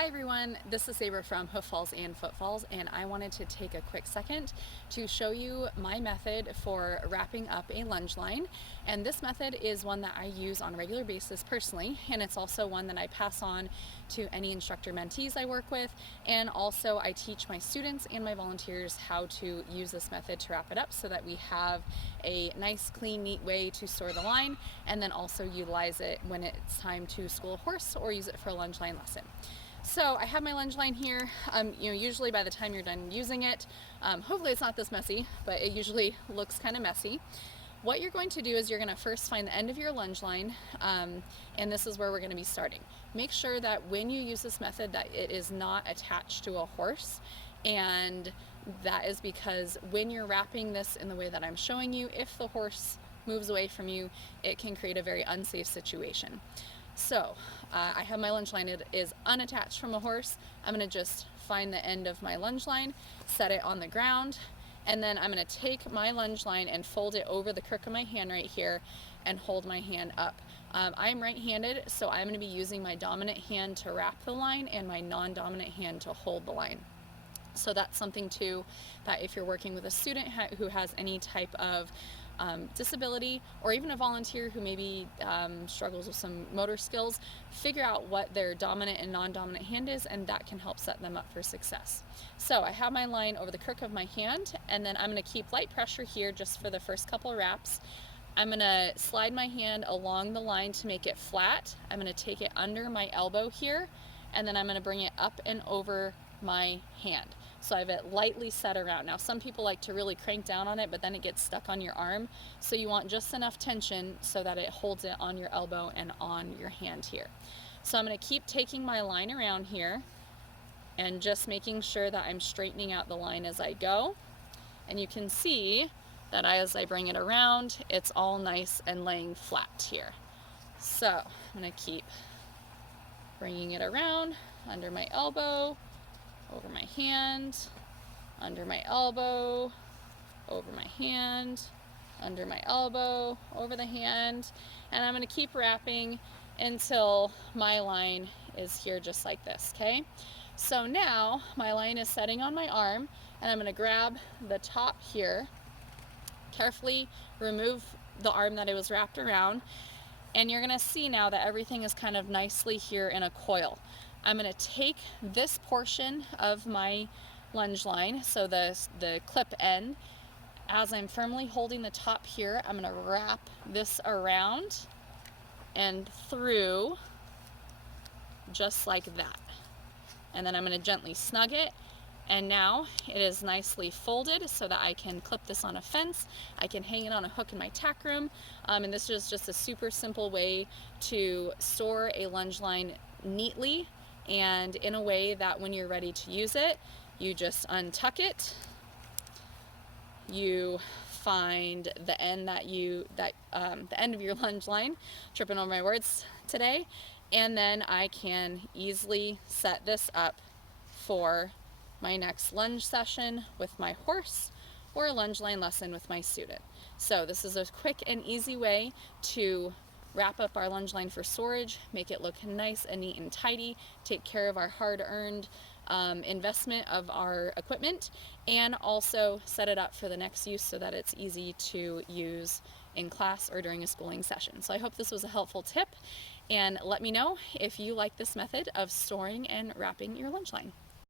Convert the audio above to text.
Hi everyone, this is Saber from Hoof Falls and Footfalls, and I wanted to take a quick second to show you my method for wrapping up a lunge line. And this method is one that I use on a regular basis personally, and it's also one that I pass on to any instructor mentees I work with, and also I teach my students and my volunteers how to use this method to wrap it up so that we have a nice, clean, neat way to store the line, and then also utilize it when it's time to school a horse or use it for a lunge line lesson. So I have my lunge line here. Usually by the time you're done using it, hopefully it's not this messy, but it usually looks kind of messy. What you're going to do is you're going to first find the end of your lunge line, and this is where we're going to be starting. Make sure that when you use this method that it is not attached to a horse, and that is because when you're wrapping this in the way that I'm showing you, if the horse moves away from you, it can create a very unsafe situation. So I have my lunge line. It is unattached from a horse. I'm going to just find the end of my lunge line, set it on the ground, and then I'm going to take my lunge line and fold it over the crook of my hand right here and hold my hand up. I'm right-handed, so I'm going to be using my dominant hand to wrap the line and my non-dominant hand to hold the line. So that's something too, that if you're working with a student who has any type of disability, or even a volunteer who maybe struggles with some motor skills, figure out what their dominant and non-dominant hand is, and that can help set them up for success. So I have my line over the crook of my hand, and then I'm going to keep light pressure here just for the first couple wraps. I'm going to slide my hand along the line to make it flat. I'm going to take it under my elbow here, and then I'm going to bring it up and over my hand. So I have it lightly set around. Now some people like to really crank down on it, but then it gets stuck on your arm. So you want just enough tension so that it holds it on your elbow and on your hand here. So I'm going to keep taking my line around here and just making sure that I'm straightening out the line as I go. And you can see that as I bring it around, it's all nice and laying flat here. So I'm going to keep bringing it around under my elbow, over my hand, under my elbow, over my hand, under my elbow, over the hand, and I'm going to keep wrapping until my line is here just like this, okay? So now my line is setting on my arm, and I'm going to grab the top here, carefully remove the arm that it was wrapped around, and you're going to see now that everything is kind of nicely here in a coil. I'm going to take this portion of my lunge line, so the clip end, as I'm firmly holding the top here, I'm going to wrap this around and through just like that. And then I'm going to gently snug it, and now it is nicely folded so that I can clip this on a fence. I can hang it on a hook in my tack room, and this is just a super simple way to store a lunge line neatly and in a way that when you're ready to use it, you just untuck it, you find the end the end of your lunge line, tripping over my words today, and then I can easily set this up for my next lunge session with my horse or a lunge line lesson with my student. So this is a quick and easy way to wrap up our lunge line for storage, make it look nice and neat and tidy, take care of our hard-earned investment of our equipment, and also set it up for the next use so that it's easy to use in class or during a schooling session. So I hope this was a helpful tip, and let me know if you like this method of storing and wrapping your lunge line.